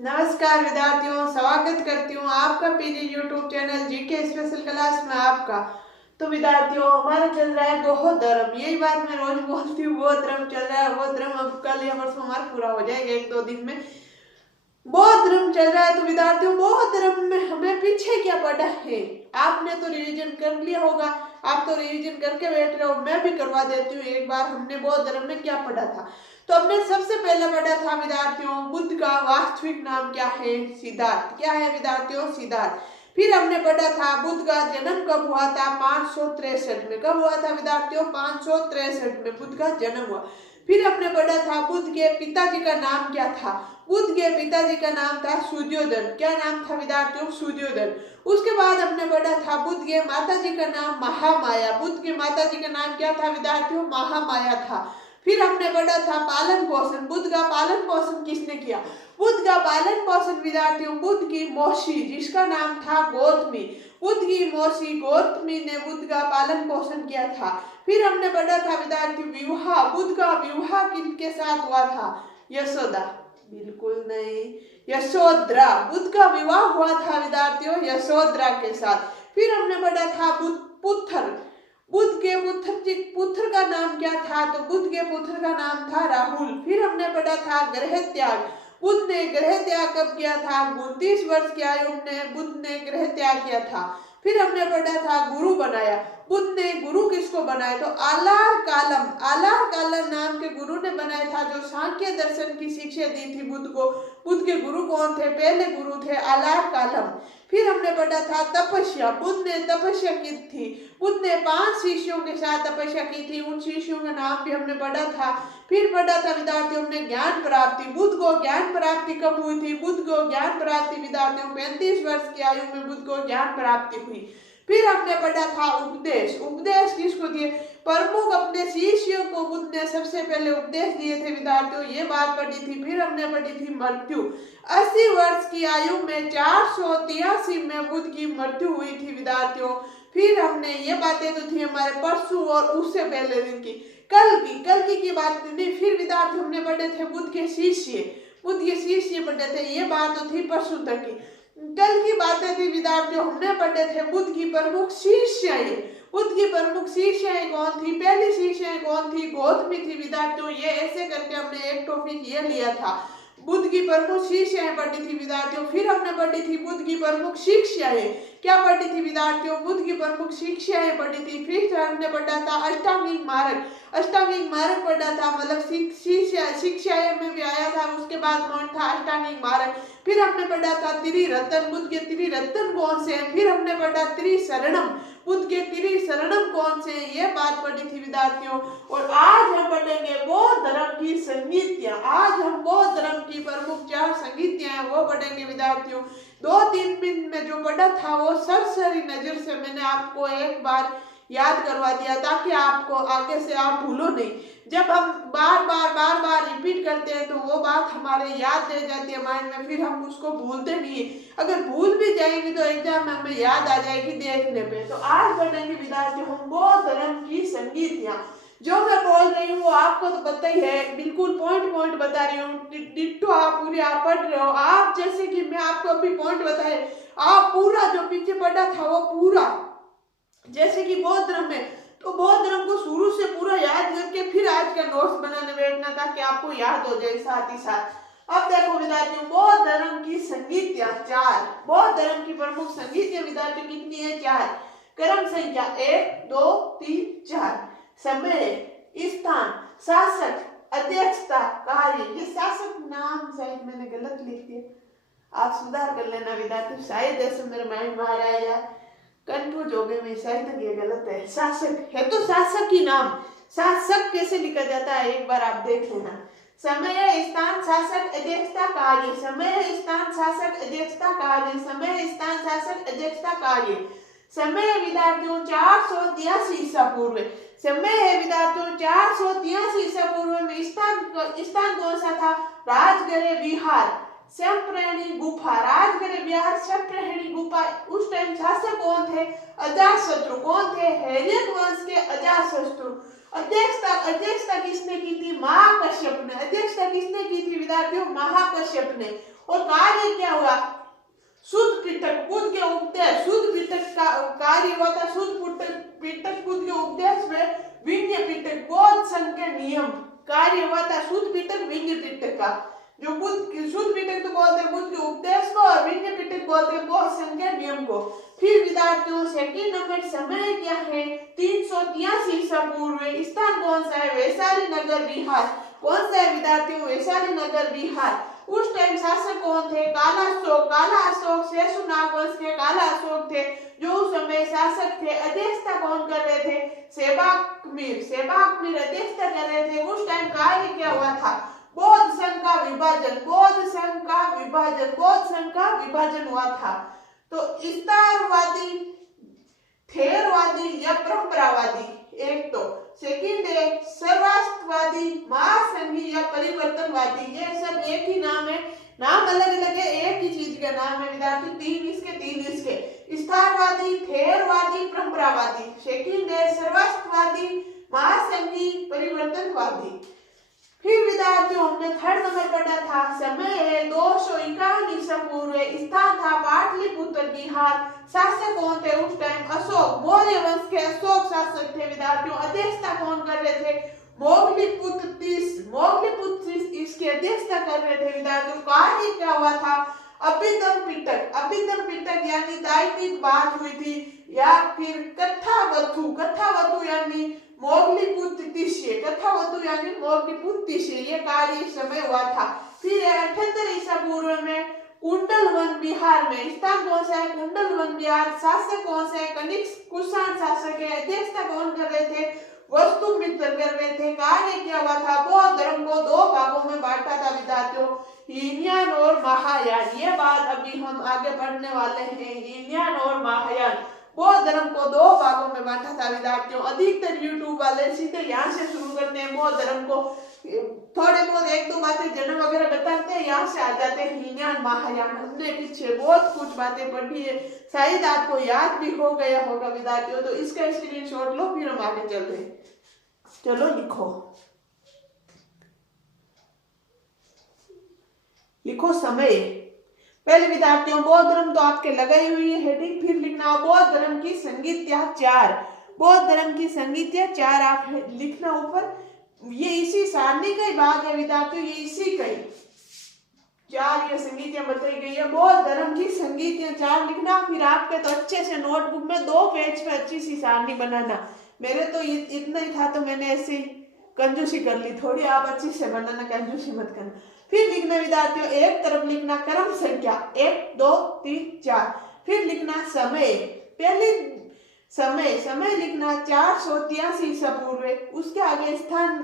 नमस्कार विद्यार्थियों, स्वागत करती हूँ आपका PG YouTube channel GK special class में आपका। तो विद्यार्थियों, हमारा चल रहा है बौद्ध धर्म। यही बात मैं रोज बोलती हूँ, बौद्ध धर्म चल रहा है। बौद्ध धर्म अब कल या परसों हमारा पूरा हो जाएगा, 1-2 दिन में बौद्ध धर्म चल रहा है। तो विद्यार्थियों, बौद्ध धर्म में हमें पीछे क्या पढ़ा है? आपने तो रिवीजन कर लिया होगा, आप तो रिवीजन करके बैठ रहे हो, मैं भी करवा देती हूँ एक बार। हमने बौद्ध धर्म में क्या पढ़ा था? तो हमने सबसे पहले पढ़ा था विद्यार्थियों, बुद्ध का वास्तविक नाम क्या है? सिद्धार्थ। क्या है विद्यार्थियों? सिद्धार्थ। फिर हमने पढ़ा था बुद्ध का जन्म कब हुआ था? 563 में। कब हुआ था विद्यार्थियों? 563 में बुद्ध का जन्म हुआ। फिर हमने पढ़ा था बुद्ध के पिताजी का नाम क्या था? बुद्ध के पिताजी का नाम था सूर्योधन। क्या नाम था विद्यार्थियों? सूर्योधन। उसके बाद हमने पढ़ा था बुद्ध के माताजी का नाम महामाया। बुद्ध के माताजी का नाम क्या था विद्यार्थियों? महामाया था। फिर हमने पढ़ा था पालन पोषण। बुद्ध का पालन पोषण किसने किया? बुद्ध का पालन पोषण विद्यार्थियों, बुद्ध की मौसी जिसका नाम था गौतमी, बुद्ध की मौसी गौतमी ने बुद्ध का पालन पोषण किया था। फिर हमने पढ़ा था विद्यार्थी विवाह। बुद्ध का विवाह किसके साथ हुआ था? यशोदा? बिल्कुल नहीं, यशोधरा। बुद्ध का विवाह हुआ था विद्यार्थियों यशोधरा के साथ। फिर हमने पढ़ा था पुत्र। बुद्ध के पुत्र का नाम क्या था? तो बुद्ध के पुत्र का नाम था राहुल। फिर हमने पढ़ा था गृह त्याग। बुद्ध ने गृह त्याग कब किया था? 29 वर्ष की आयु में बुद्ध ने गृह त्याग किया था। फिर हमने पढ़ा था गुरु बनाया। बुद्ध ने गुरु किसको बनाया? तो आलार कालम नाम के गुरु ने बनाया था, जो सांख्य दर्शन की शिक्षा दी थी बुद्ध को। बुद्ध के गुरु कौन थे? पहले गुरु थे आलार कालम। फिर हमने पढ़ा था तपस्या। बुद्ध ने तपस्या की थी। बुद्ध ने 5 शिष्यों के साथ तपस्या की थी, उन शिष्यों का नाम भी हमने पढ़ा था। फिर पढ़ा था विद्यार्थियों हमने ज्ञान प्राप्ति। बुद्ध को ज्ञान प्राप्ति कब हुई थी? बुद्ध को ज्ञान प्राप्ति विद्यार्थियों 35 वर्ष की आयु में बुद्ध को ज्ञान प्राप्ति हुई। फिर हमने पढ़ा था उपदेश। उपदेश किसको दिए? प्रमुख अपने शिष्यों को बुद्ध ने सबसे पहले उपदेश दिए थे विद्यार्थियों, ये बात पढ़ी थी। फिर हमने पढ़ी थी मृत्यु। 80 वर्ष की आयु में 483 में बुद्ध की मृत्यु हुई थी विद्यार्थियों। फिर हमने ये बातें तो थी हमारे परसों और उससे पहले दिन की। कल की बात नहीं। फिर विद्यार्थी हमने पढ़े थे बुद्ध के शिष्य पढ़े थे, ये बात तो थी परसों तक की। कल की बातें थी विद्यार्थियों, हमने पढ़े थे बुद्ध की प्रमुख शिष्याएं। बुद्ध की प्रमुख शिष्याएं कौन थी? पहली शिष्याएं कौन थी? गौतमी थी विद्यार्थियों। ये ऐसे करके हमने एक टॉपिक ये लिया था, बुद्ध की प्रमुख शिष्याएं पढ़ी थी विद्यार्थियों। फिर हमने पढ़ी थी बुद्ध की प्रमुख शिक्षाएं। क्या पढ़ी थी विद्यार्थियों? बुद्ध की प्रमुख शिक्षाएं पढ़ी थी। फिर हमने पढ़ा था अष्टांगिक मार्ग। अष्टांगिक मार्ग पढ़ा था, मतलब शिक्षाएं में भी आया था। उसके बाद कौन था? अष्टांगिक मार्ग। फिर हमने पढ़ा था त्रिरत्न। बुद्ध के त्रिरत्न कौन से हैं? फिर हमने पढ़ा त्रिशरणम। बुद्ध के त्रिशरणम कौन से हैं? ये बात पढ़ी थी विद्यार्थियों। और आज हम पढ़ेंगे बौद्ध धर्म की संगीतियां। आज हम बौद्ध धर्म की प्रमुख 4 संगीतियां हैं वो पढ़ेंगे विद्यार्थियों। 2-3 दिन में जो पढ़ा था वो सरसरी नजर से मैंने आपको एक बार याद करवा दिया, ताकि आपको आगे से आप भूलो नहीं। जब हम बार बार रिपीट करते हैं तो वो बात हमारे याद रह जाती है माइंड में, फिर हम उसको भूलते नहीं है। अगर भूल भी जाएंगे तो एग्जाम में हमें याद आ जाएगी देखने पे। तो आज पढ़ेंगे विद्यार्थी हम बौद्ध धर्म की संगीतियां। जो मैं बोल रही हूँ वो आपको तो पता ही है, बिल्कुल पॉइंट बता रही हूँ। डिट्टो आप पूरी आप पढ़ रहे हो। आप जैसे कि मैं आपको अभी पॉइंट बताए, आप पूरा जो पीछे पढ़ा था वो पूरा, जैसे कि बौद्ध धर्म है तो बौद्ध धर्म को शुरू से पूरा याद करके फिर आज का नोट्स बनाने बैठना, ताकि आपको याद हो जाए साथ ही साथ। अब देखो विद्यार्थियों, बौद्ध धर्म की संगीतियां 4। बौद्ध धर्म की प्रमुख संगीतियां विद्यार्थियों कितनी है? 4। क्रम संख्या 1, 2, 3, 4। समय, स्थान, शासक, अध्यक्षता, कार्य। ये शासक नाम शायद मैंने गलत लिख दिया, आप सुधार कर लेना विद्यार्थी। शायद ऐसे मेरे माइंड में आ रहा है यार, कंफ्यूज हो गए मैं, शायद ये गलत है। शासक है तो शासक ही नाम, शासक कैसे लिखा जाता है एक बार आप देख लेना। समय, स्थान, शासक, अध्यक्षता, कार्य। समय, स्थान, शासक, अध्यक्षता, कार्य। समय, स्थान, शासक, अध्यक्षता, कार्य। समय विद्यार्थियों 483 ईसा पूर्व। समय है विद्यार्थियों 483 ईसा पूर्व में। स्थान कौन सा था? राजगृह विहार, संप्रहणी गुफा। राजगृह विहार, संप्रहणी गुफा। उस टाइम शासक कौन थे? अजातशत्रु। कौन थे? हैलेन वंश के अजातशत्रु। अध्यक्षता किसने की थी? महाकश्यप ने। अध्यक्षता किसने की थी विद्यार्थियों? महाकश्यप ने। और कार्य क्या हुआ, शुद्ध पिटक बुध के उपदेश, शुद्ध पिटक का कार्य हुआ था, शुद्ध पिटक बुध के उपदेश में विन्य पिटक बोध संघ के नियम कार्य हुआ था, शुद्ध पिटक विन्य पिटक का, जो बुध शुद्ध पिटक तो बोलते हैं बुध के उपदेश को और विन्य पिटक बोलते हैं बोध संघ के नियम को। फिर विद्यार्थियों सेकंड नंबर समय क्या है, 383 ईसा पूर्व, स्थान कौन सा है, वैशाली नगर बिहार, कौन सा है विद्यार्थियों, वैशाली नगर बिहार। उस टाइम शासक कौन थे, काला अशोक शेषनाग वंश के काला अशोक थे जो उस समय शासक थे। अध्यक्षता कौन कर रहे थे, सेवाक मीर अध्यक्षता कर रहे थे। उस टाइम कार्य क्या हुआ था, बौद्ध संघ का विभाजन हुआ था। तो इस्तारवादी, थेरवादी या परंपरावादी, एक तो सेकंड है सर्वराष्ट्रवादी, महासंघी या परिवर्तनवादी, ये सब एक ही नाम है, नाम अलग अलग है, एक ही चीज का नाम है विद्यार्थी, तीन इसके स्थारवादी, थेरवादी, परंपरावादी। सेकंड है सर्वराष्ट्रवादी, महासंघी, परिवर्तनवादी। फिर विद्यार्थियों हमने थर्ड नंबर पढ़ा था, समय है 251 ईसा पूर्व, स्थान था पाटलिपुत्र बिहार, शासक कौन थे उस टाइम, अशोक, मौर्य वंश के अशोक शासक थे विद्यार्थियों। अध्यक्षता कौन कर रहे थे, मोगलीपुत्र इसकी अध्यक्षता कर रहे थे विद्यार्थियों। कार्य क्या हुआ था, अभिधम पिटक यानी दैनिक बात हुई थी, या फिर कथावतु यानी मोगलीपुत्र ये कार्य समय हुआ था। फिर 78 ईसा पूर्व में कुंडलवन बिहार में, स्थान कौन सा है, कुंडलवन बिहार, शासक कौन से है, कनिष्क कुषाण शासक है। अध्यक्षता कौन कर रहे थे, वस्तु मित्र कर रहे थे। कार्य क्या हुआ था, बौद्ध धर्म को 2 भागों में बांटा था विद्यार्थियों, हीनयान और महायान। ये बात अभी हम आगे बढ़ने वाले हैं, हीनयान और महायान, बौद्ध धर्म को 2 भागों में बांटा था विद्यार्थियों। अधिकतर यूट्यूब वाले सीधे यहाँ से शुरू करते हैं, बौद्ध धर्म को थोड़े बहुत 1-2 बातें जन्म वगैरह बताते हैं, यहाँ से आ जाते हैं हीनयान महायान। हमने पीछे बहुत कुछ बातें पढ़ी है, शायद आपको याद भी हो गया होगा विद्यार्थियों, तो इसका स्क्रीनशॉट लो, फिर हम आगे चलते हैं। चलो लिखो समय। पहले विद्यार्थियों बौद्ध धर्म तो आपके लगाई हुई है हेडिंग, फिर लिखना बौद्ध धर्म की संगीत्या 4, बौद्ध धर्म की संगीत्या 4 आप लिखना ऊपर। ये इसी सारणी का ही भाग है विद्यार्थियों, ये इसी का ही 4 ये संगीतियां बताई गई है, बौद्ध धर्म की संगीतियां 4 लिखना। फिर आपके तो अच्छे से नोटबुक में 2 पेज पे अच्छी सी सारणी बनाना। मेरे तो इतना ही था तो मैंने ऐसे कंजूसी कर ली थोड़ी, आप अच्छी से बनाना, कंजूसी मत करना। फिर लिखना विद्यार्थियों, एक तरफ लिखना क्रम संख्या 1 2 3 4, फिर लिखना समय। पहले समय लिखना 483 ईसा पूर्व, उसके आगे स्थान।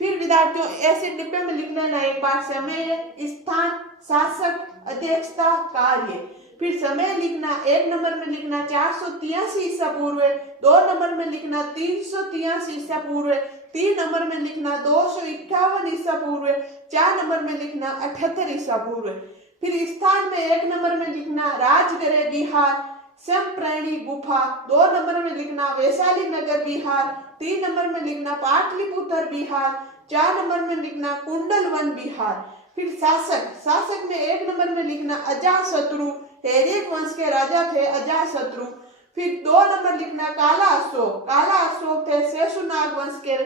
फिर विद्यार्थियों ऐसे डिब्बे में लिख लेना एक बार, समय, स्थान, शासक, अध्यक्षता, कार्य। फिर समय लिखना 1 नंबर में लिखना 483 ईसा पूर्व, 2 नंबर में लिखना 383 ईसा पूर्व, 3 नंबर में लिखना 251 ईसा पूर्व, 4 नंबर में लिखना 78 ईसा पूर्व। फिर स्थान में 1 नंबर में लिखना राजगृह बिहार, समप्राणी गुफा, 2 नंबर में लिखना वैशाली नगर बिहार, 3 नंबर में लिखना पाटलिपुत्र बिहार, 4 नंबर में लिखना कुंडलवन बिहार। फिर शासक में 1 नंबर में लिखना अजातशत्रु, हेरेक वंश के राजा थे अजातशत्रु। फिर 2 नंबर लिखना काला अशोक थे शेषनाग वंश के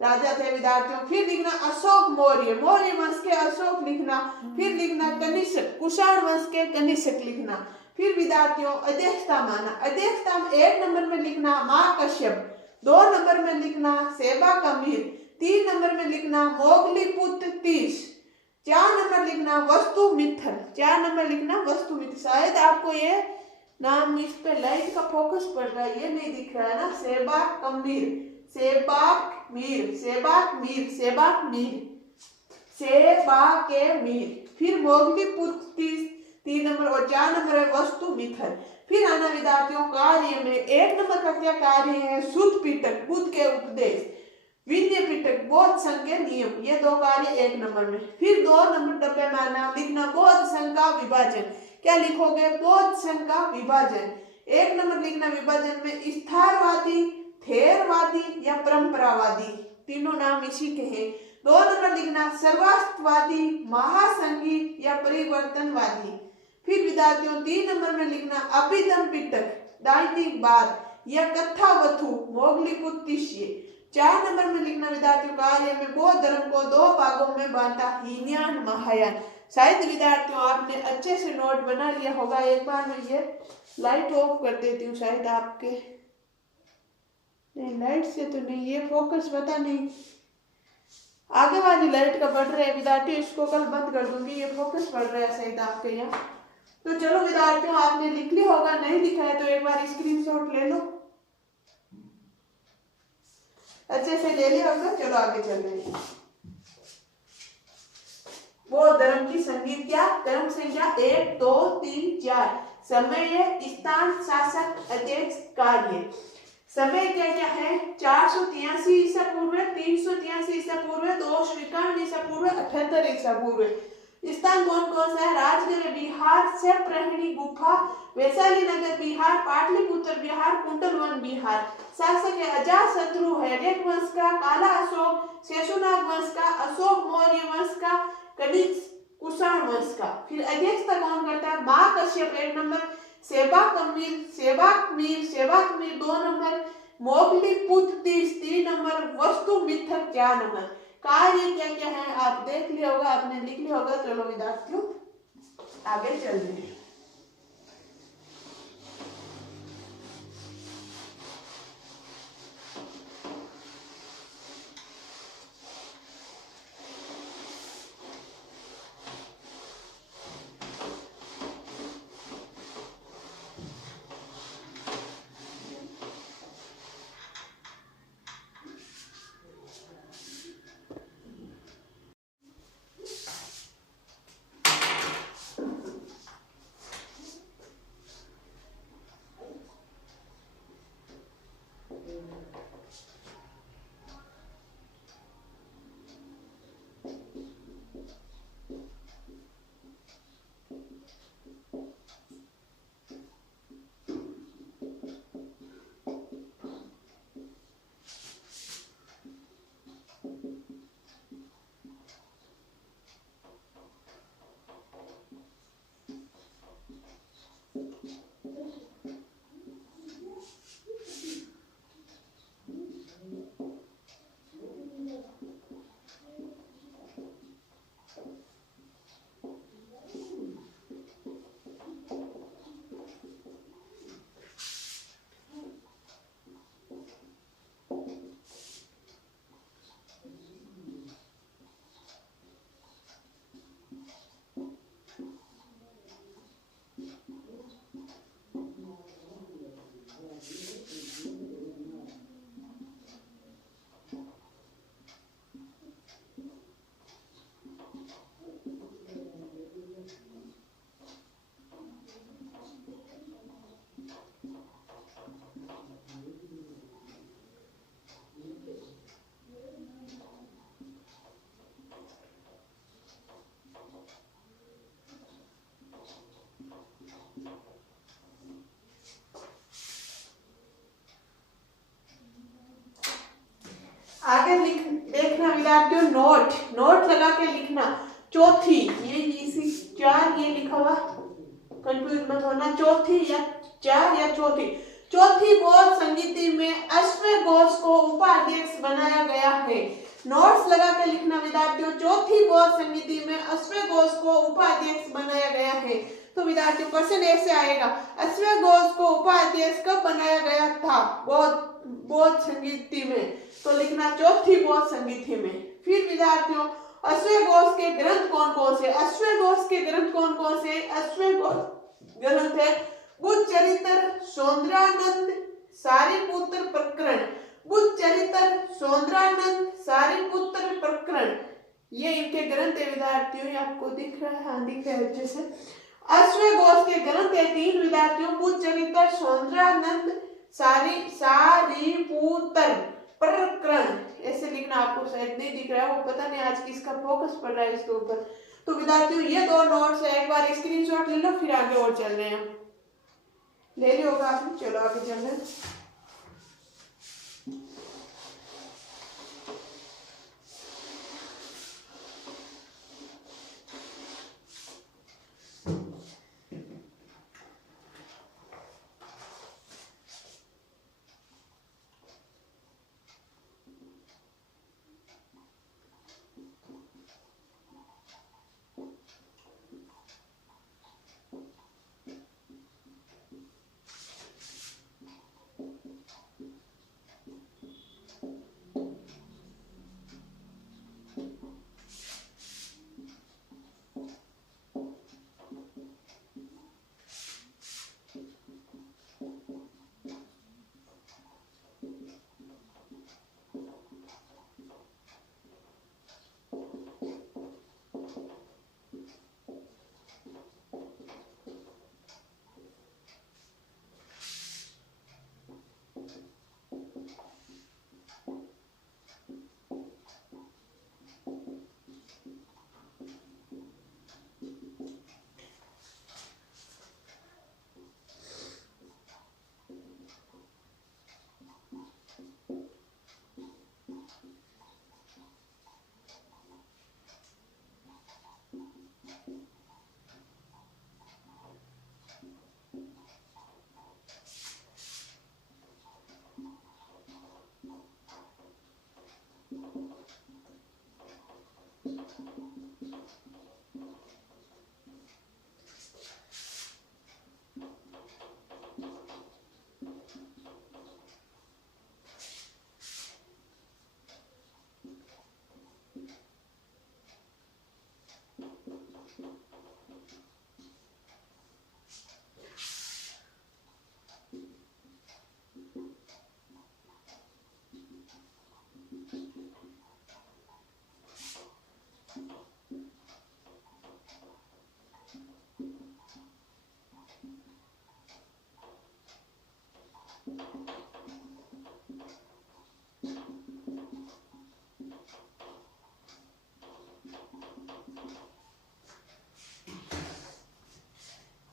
राजा थे विद्यार्थियों। फिर लिखना अशोक मौर्य वंश के अशोक लिखना। फिर लिखना कनिष्क कुषाण वंश के कनिष्क लिखना। फिर विद्यार्थियों अध्यक्षता में 1 नंबर में लिखना माँ कश्यप, 2 नंबर में लिखना सेवा कमीर, 3 नंबर में लिखना मोगलीपुत्र 30, 4 नंबर लिखना वस्तुमित्र, शायद आपको ये नाम इस पे लाइट का फोकस पड़ रहा है, ये नहीं दिख रहा है ना, सेबाक मीर। फिर मोगलीपुत्र 3 नंबर और 4 नंबर है वस्तुमित्र। फिर आना विद्यार्थियों कार्य में 1 नंबर का क्या कार्य है, शुद्ध पिटक बुद्ध के उपदेश, विनय पिटक बौद्ध संघ के नियम, ये 2 कार्य 1 नंबर में। फिर 2 नंबर डब्बे में आना लिखना बौद्ध संघ का विभाजन, क्या लिखोगे, बौद्ध संघ का विभाजन। 1 नंबर लिखना विभाजन में स्थारवादी, थेरवादी या परंपरावादी, तीनों नाम इसी के हैं। 2 नंबर लिखना सर्वस्ववादी, महासंघी या परिवर्तनवादी। फिर विद्यार्थियों 3 नंबर में लिखना अभिधम पिटक, दैनिकवाद या कथावथु, मोगलीपुत्तिष्य। 4 नंबर में लिखना विद्यार्थियों कार्य में बौद्ध धर्म को 2 भागों में बांटा, हीनयान महायान। शायद विद्यार्थियों आपने अच्छे से नोट बना लिया होगा। एक बार मैं ये लाइट ऑफ कर देती हूँ, शायद आपके नहीं लाइट से तो नहीं, ये फोकस पता नहीं आगे वाली लाइट का बढ़ रहा है विद्यार्थियों, इसको कल बंद कर दूंगी, ये फोकस बढ़ रहा है शायद आपके यहाँ। तो चलो विद्यार्थियों आपने लिख लिया होगा, नहीं लिखा है तो एक बार स्क्रीनशॉट ले लो, अच्छे से ले लिया होगा। चलो आगे चल रहे हैं। वो धर्म की संगीत्या धर्म संख्या 1 2 3 4। समय, स्थान, शासक, अध्यक्ष, कार्य। समय क्या क्या है? 483 ईसा पूर्व, 383 ईसा पूर्व, 251 ईसा पूर्व, 78 ईसा पूर्व। स्थान कौन कौन सा है? राजगृह बिहार, सेप्रहिणी गुफा, वैशाली नगर बिहार, पाटलिपुत्र बिहार, कुंडलवन बिहार। शासक है अजातशत्रु, हैड्यक वंश का, काला अशोक, शेषुनाग वंश का, अशोक मौर्य वंश का, कनिष्क कुषाण वंश का। फिर अध्यक्षता कौन करता है? महाकश्यप 1 नंबर, सेवाक मीर 2 नंबर, मोगलीपुत्तिष्य 3 नंबर, वस्तुमिथक 4 नंबर। कार्य क्या क्या है आप देख लिया होगा, आपने लिख लिया होगा। चलो विद्यार्थियों आगे चल रहे हैं। आगे लिख देखना विद्यार्थियों, नोट लगा के लिखना। चौथी ये इसी 4 ये लिखा हुआ, कंफ्यूज मत होना, चौथी या 4 या चौथी बौद्ध संगीति में अश्वघोष को उपाध्यक्ष बनाया गया है। नोट्स लगा के लिखना विद्यार्थियों, चौथी बौद्ध संगीति में अश्वघोष को उपाध्यक्ष बनाया गया है। तो विद्यार्थियों क्वेश्चन ऐसे आएगा, अश्वघोष को उपाध्यक्ष कब बनाया गया था बौद्ध संगीति में? तो लिखना चौथी बौद्ध संगीति में। फिर विद्यार्थियों अश्वघोष के ग्रंथ कौन कौन से? अश्वघोष के ग्रंथ कौन कौन से? अश्वघोष ग्रंथ है बुद्ध चरित्र, सौंदर्यानंद, सारिपुत्र प्रकरण। बुद्ध चरित्र, सौंदर्यानंद, सारिपुत्र प्रकरण, ये इनके ग्रंथ है विद्यार्थियों। ये आपको दिख रहा है? हाँ दिख रहा है अच्छे से। अश्वघोष के ग्रंथ है 3 विद्यार्थियों, बुद्ध चरित्र, सौंदर्यानंद, सारिपुत्र प्रकरण। ऐसे लिखना, आपको शायद नहीं दिख रहा है, वो पता नहीं आज किसका फोकस पड़ रहा है इसके ऊपर। तो विद्यार्थियों ये 2 नोट्स है, एक बार स्क्रीनशॉट ले लो, फिर आगे और चल रहे हैं। ले लिया होगा आपने, चलो आगे चल रहे हैं।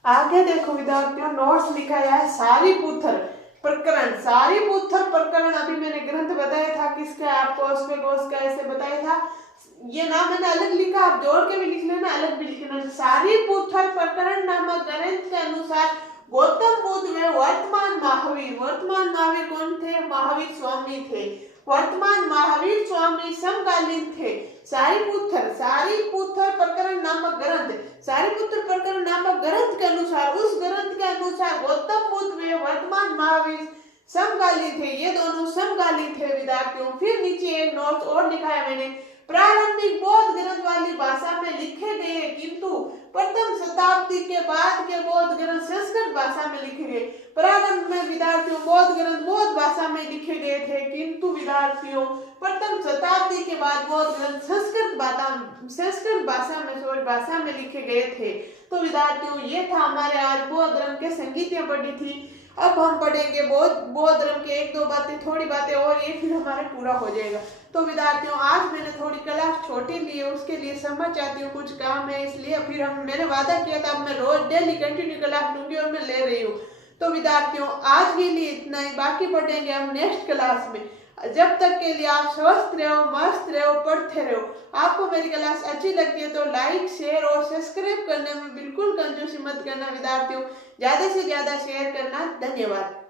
आगे देखो विद्यार्थियों, नोट्स लिखा है सारीपुत्र प्रकरण। सारीपुत्र प्रकरण अभी मैंने ग्रंथ बताया था किसका, आपको उसमें घोष का ऐसे बताया था। ये नाम मैंने अलग लिखा, आप जोड़ के भी लिख लेना, अलग भी लिखना। सारीपुत्र प्रकरण नामक ग्रंथ के अनुसार गौतम बुद्ध में वर्तमान महावीर कौन थे? महावीर स्वामी थे। वर्तमान महावीर स्वामी समकालीन थे। सारीपुत्र प्रकरण नामक ग्रंथ, सारीपुत्र प्रकरण नामक ग्रंथ के अनुसार, उस ग्रंथ के अनुसार गौतम बुद्ध में वर्तमान महावीर समकालीन थे। ये दोनों समकालीन थे विद्यार्थियों। फिर नीचे एक नोट और लिखा है मैंने, प्रारंभिक बौद्ध ग्रंथ वाली भाषा में लिखे गए, किंतु प्रथम शताब्दी के बाद के बौद्ध ग्रंथ संस्कृत भाषा में लिखे गए। प्रारंभ में विद्यार्थियों बौद्ध ग्रंथ बौद्ध भाषा में लिखे गए थे, किंतु विद्यार्थियों प्रथम शताब्दी के बाद बौद्ध ग्रंथ संस्कृत भाषा में लिखे गए थे। तो विद्यार्थियों ये था हमारे आज बौद्ध धर्म के संगीतियां पढ़ी थी। अब हम पढ़ेंगे बौद्ध धर्म के एक दो बातें, थोड़ी बातें और, ये फिर हमारे पूरा हो जाएगा। तो विद्यार्थियों आज मैंने थोड़ी क्लास छोटी ली है, उसके लिए समझ चाहती हूँ, कुछ काम है इसलिए फिर मैंने वादा किया था अब मैं रोज डेली कंटिन्यू क्लास लूंगी और मैं ले रही हूँ। तो विद्यार्थियों आज के लिए इतना ही, बाकी पढ़ेंगे हम नेक्स्ट क्लास में। जब तक के लिए आप स्वस्थ रहो, मस्त रहो, पढ़ते रहो। आपको मेरी क्लास अच्छी लगती है तो लाइक शेयर और सब्सक्राइब करने में बिल्कुल कंजूसी मत करना विद्यार्थियों, ज्यादा से ज्यादा शेयर करना। धन्यवाद।